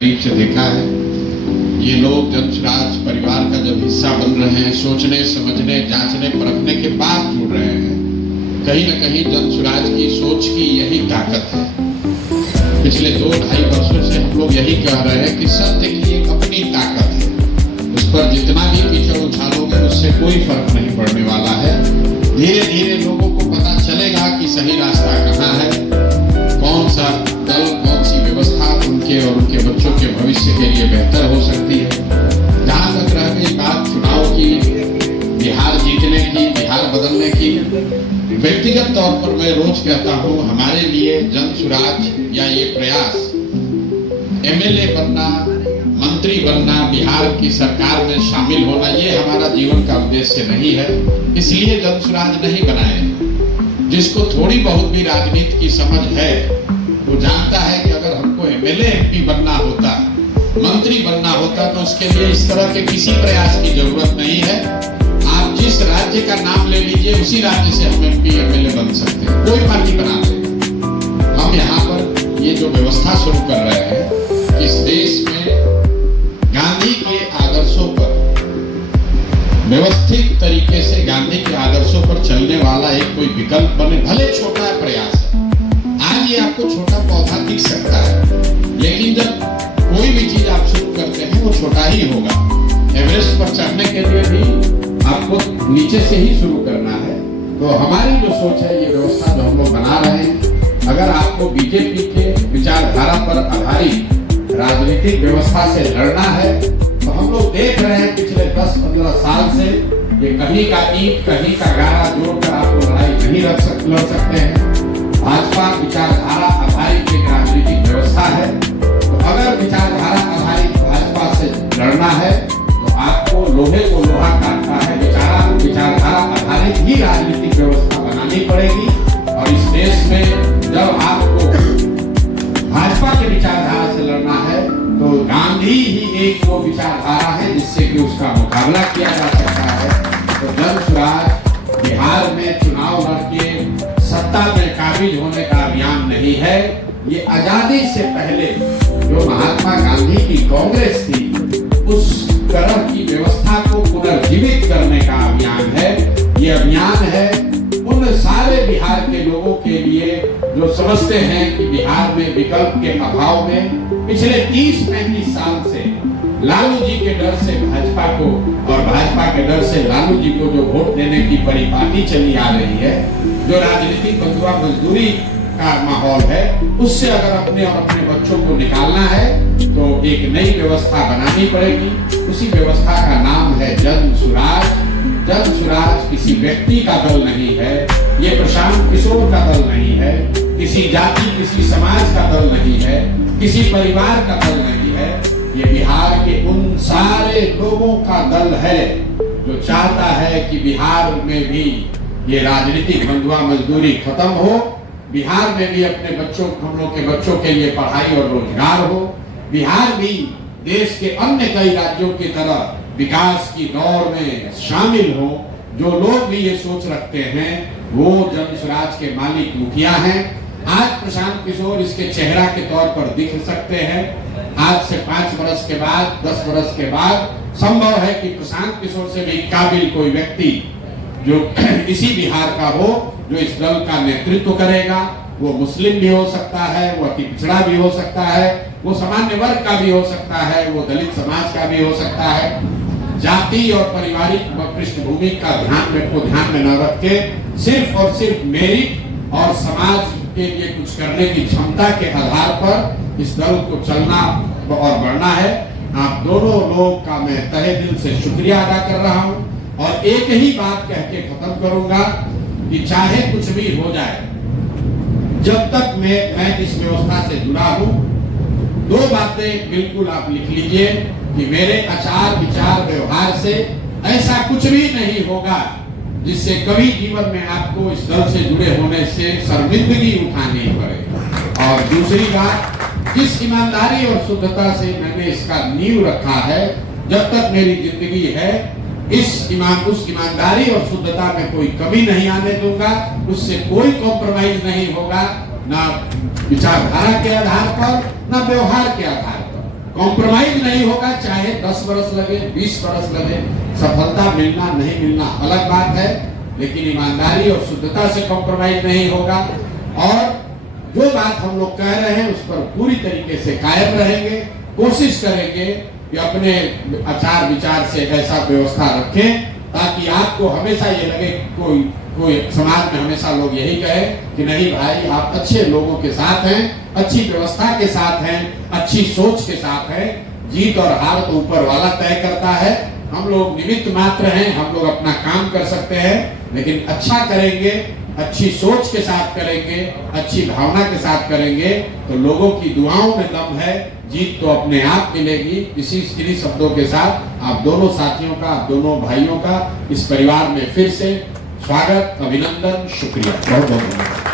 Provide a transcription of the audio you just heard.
करीब से देखा है। ये लोग जनसुराज परिवार का जब हिस्सा बन रहे हैं, सोचने समझने जांचने परखने के बाद जुड़ रहे हैं। कहीं न कहीं जनसुराज की सोच की यही ताकत है। पिछले 2-2.5 वर्षों से हम लोग यही कह रहे हैं कि सत्य की एक अपनी ताकत है, उस पर जितना भी कीचड़ उछालोगे उससे कोई फर्क नहीं पड़ने वाला है। धीरे धीरे लोगों को पता चलेगा कि सही रास्ता कहाँ है, कौन सा दल, कौन सी व्यवस्था उनके और उनके बच्चों के भविष्य के लिए बेहतर हो सकती है। जहाँ तक रह गई बात चुनाव की, बिहार जीतने की, बिहार बदलने की, व्यक्तिगत तौर पर मैं रोज कहता हूँ, हमारे लिए जनसुराज या ये प्रयास एमएलए बनना, मंत्री बनना, बिहार की सरकार में शामिल होना, ये हमारा जीवन का उद्देश्य नहीं है। इसलिए जनसुराज नहीं बनाए। जिसको थोड़ी बहुत भी राजनीति की समझ है वो जानता है कि अगर हमको एमएलए एमपी बनना होता, मंत्री बनना होता, तो उसके लिए इस तरह के किसी प्रयास की जरूरत नहीं है। आप जिस राज्य का नाम ले लीजिए, उसी राज्य से हम एमपी एमएलए बन सकते हैं, कोई पार्टी बना ले। हम यहाँ पर ये जो व्यवस्था शुरू कर रहे हैं, इस देश में गांधी के आदर्शों पर व्यवस्थित तरीके से, गांधी के आदर्शों पर चलने वाला एक कोई विकल्प बने, भले छोटा प्रयास है। आज ये आपको छोटा पौधा दिख सकता है, लेकिन जब कोई भी चीज आप शुरू करते हैं वो छोटा ही होगा। एवरेस्ट पर चढ़ने के लिए भी आपको नीचे से ही शुरू करना है। तो हमारी जो सोच है, ये व्यवस्था जो हम लोग बना रहे हैं, अगर आपको बीजेपी के विचारधारा पर आधारित राजनीतिक व्यवस्था से लड़ना है, तो हम लोग देख रहे हैं पिछले 10-15 साल से, ये कहीं का ईंट कहीं का गारा जोड़कर आपको लड़ाई नहीं लड़ सकते हैं। भाजपा विचारधारा आधारित एक राजनीतिक व्यवस्था है। तो अगर विचारधारा आधारित भाजपा से लड़ना है, तो आपको लोहे को लोहा काटना है। विचारधारा आधारित ही राजनीतिक व्यवस्था बनानी पड़ेगी। और इस देश में जब आपको भाजपा के विचारधारा से लड़ना है, तो गांधी ही एक वो विचारधारा है जिससे कि उसका मुकाबला किया जा सकता है। तो जनसुराज बिहार में चुनाव लड़के सत्ता में काबिज होने का अभियान नहीं है। ये आजादी से पहले जो महात्मा गांधी की कांग्रेस थी, उस तरह की व्यवस्था को पुनर्जीवित करने का अभियान है। ये अभियान है उन सारे बिहार के लोगों के लिए जो समझते हैं कि बिहार में विकल्प के अभाव में पिछले 30-35 साल से लालू जी के डर से भाजपा को, और भाजपा के डर से लालू जी को जो वोट देने की परिपाटी चली आ रही है, जो राजनीतिक बंधुआ मजदूरी का माहौल है, उससे अगर अपने और अपने बच्चों को निकालना है, तो एक नई व्यवस्था बनानी पड़ेगी। उसी व्यवस्था का नाम है जनसुराज। जनसुराज किसी व्यक्ति का दल नहीं है, ये प्रशांत किशोर का दल नहीं है, किसी जाति किसी समाज का दल नहीं है, किसी परिवार का दल नहीं है। ये बिहार के उन सारे लोगों का दल है जो चाहता है कि बिहार में भी ये राजनीतिक बंधुआ मजदूरी खत्म हो, बिहार में भी अपने बच्चों, हम लोग के बच्चों के लिए पढ़ाई और रोजगार हो, बिहार भी देश के अन्य कई राज्यों की तरह विकास की दौड़ में शामिल हो। जो लोग भी ये सोच रखते हैं वो जनसुराज के मालिक मुखिया हैं। आज प्रशांत किशोर इसके चेहरा के तौर पर दिख सकते हैं। आज से 5 वर्ष के बाद, 10 वर्ष के बाद संभव है कि प्रशांत किशोर से भी काबिल कोई व्यक्ति जो इसी बिहार का हो, जो इस दल का नेतृत्व करेगा। वो मुस्लिम भी हो सकता है, वो अति पिछड़ा भी हो सकता है, वो सामान्य वर्ग का भी हो सकता है, वो दलित समाज का भी हो सकता है। जाति और पारिवारिक पृष्ठभूमि का ध्यान में न रख के सिर्फ और सिर्फ मेरिट और समाज के लिए कुछ करने की क्षमता के आधार पर इस दल को चलना और बढ़ना है। आप दोनों लोग का मैं तहे दिल से शुक्रिया अदा कर रहा हूँ, और एक ही बात कह के खत्म करूंगा कि चाहे कुछ भी हो जाए, जब तक मैं इस व्यवस्था से जुड़ा हूँ, 2 बातें बिल्कुल आप लिख लीजिए कि मेरे आचार विचार व्यवहार से ऐसा कुछ भी नहीं होगा जिससे कभी जीवन में आपको इस दल से जुड़े होने से शर्मिंदगी उठानी पड़े। और दूसरी बात, जिस ईमानदारी और शुद्धता से मैंने इसका नींव रखा है, जब तक मेरी जिंदगी है, उस ईमानदारी और शुद्धता में कोई कमी नहीं आने दूंगा। उससे कोई कॉम्प्रोमाइज नहीं होगा, ना विचारधारा के आधार पर, ना व्यवहार के आधार पर। कॉम्प्रोमाइज नहीं होगा, चाहे 10 बरस लगे, 20 बरस लगे, सफलता मिलना नहीं मिलना अलग बात है, लेकिन ईमानदारी और शुद्धता से कॉम्प्रोमाइज नहीं होगा। और जो बात हम लोग कह रहे हैं उस पर पूरी तरीके से कायम रहेंगे, कोशिश करेंगे कि अपने आचार विचार से ऐसा व्यवस्था रखें ताकि आपको हमेशा ये लगे, कोई समाज में हमेशा लोग यही कहे कि नहीं भाई आप अच्छे लोगों के साथ हैं, अच्छी व्यवस्था के साथ हैं, अच्छी सोच के साथ हैं। जीत और हार तो ऊपर वाला तय करता है, हम लोग निमित्त मात्र हैं, हम लोग अपना काम कर सकते हैं, लेकिन अच्छा करेंगे, अच्छी सोच के साथ करेंगे, अच्छी भावना के साथ करेंगे तो लोगों की दुआओं में दम है, जीत तो अपने आप मिलेगी। इन्हीं शब्दों के साथ आप दोनों साथियों का, आप दोनों भाइयों का इस परिवार में फिर से स्वागत, अभिनंदन, शुक्रिया, बहुत बहुत धन्यवाद।